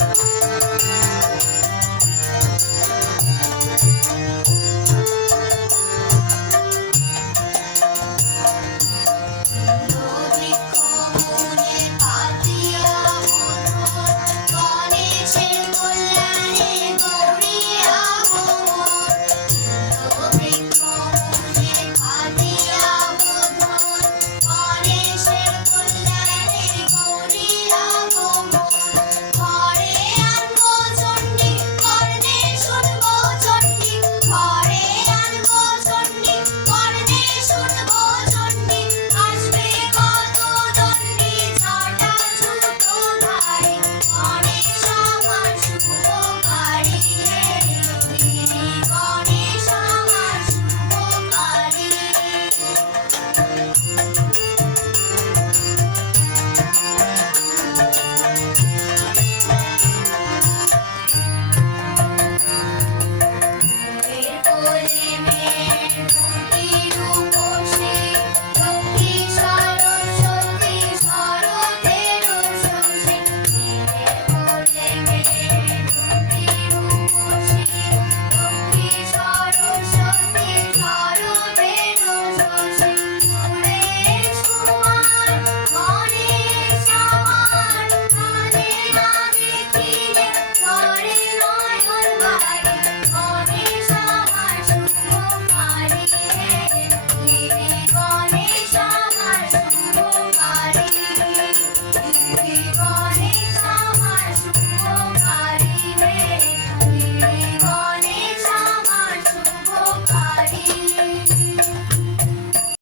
Música